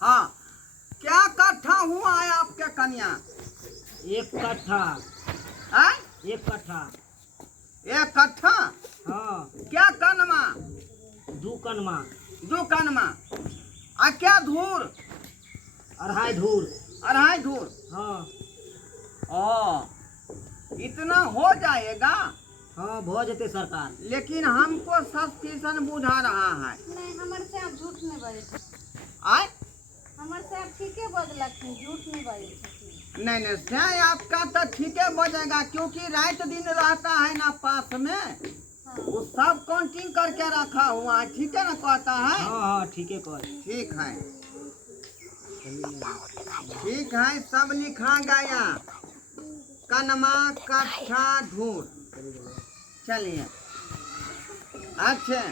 हाँ, क्या कट्ठा हुआ है आपके कन्या? एक कट्ठा। है? एक कट्ठा। एक कट्ठा? हाँ। क्या कनमा? दू कनमा। दो कनमा। आ क्या धूर? अढ़ाई धूर। अढ़ाई धूर। हाँ। ओ, इतना हो जाएगा? हाँ भो जते सरकार। लेकिन हमको सस्पिशन बुझा रहा है। नहीं हमर से आप झूठ नहीं बोले छथिन। आय? हमर से आप ठीके बजलखिन, झूठ नहीं बोले छथिन। नहीं नहीं, से आपका तो ठीक है बजेगा, क्योंकि रात दिन रहता है ना पास में। हाँ। वो सब काउंटिंग करके रखा हुआ है, ठीक है ना कहता है? हाँ हाँ ठीक है कह। ठीक है, ठीक है, सब लिखा गया। कनमा कट्ठा धूर। चलिए, अच्छा,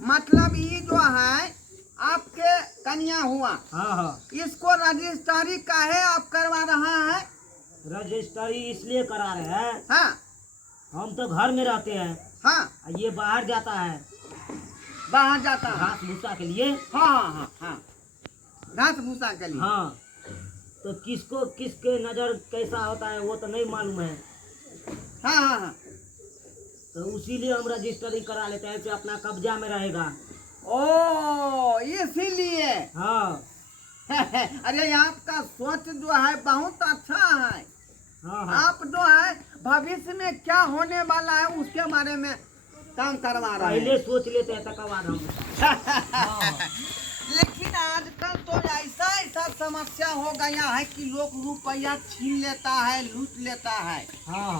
मतलब ये जो है आपके कन्या हुआ, हाँ हाँ। इसको रजिस्ट्री काहे आप करवा रहा है? रजिस्ट्री इसलिए करा रहे हैं, हाँ हम तो घर में रहते हैं, हाँ, ये बाहर जाता है बाहर जाता है। घास भूसा के लिए। हाँ हाँ हाँ हाँ, घास भूसा के लिए। हाँ, तो किसको किसके नज़र कैसा होता है वो तो नहीं मालूम है, हाँ हाँ हाँ। तो इसीलिए हम रजिस्ट्री करा लेते हैं, ऐसे अपना कब्जा में रहेगा। ओ, इसीलिए। हाँ अरे आपका सोच जो है बहुत अच्छा है। हाँ हाँ। आप जो है भविष्य में क्या होने वाला है उसके बारे में काम करवा रहे पहले हैं। सोच लेते हैं तक बाद हम। हाँ। लेकिन आजकल तो ऐसा ऐसा समस्या हो गया है कि लोग रुपया छीन लेता है, लूट लेता है। हाँ।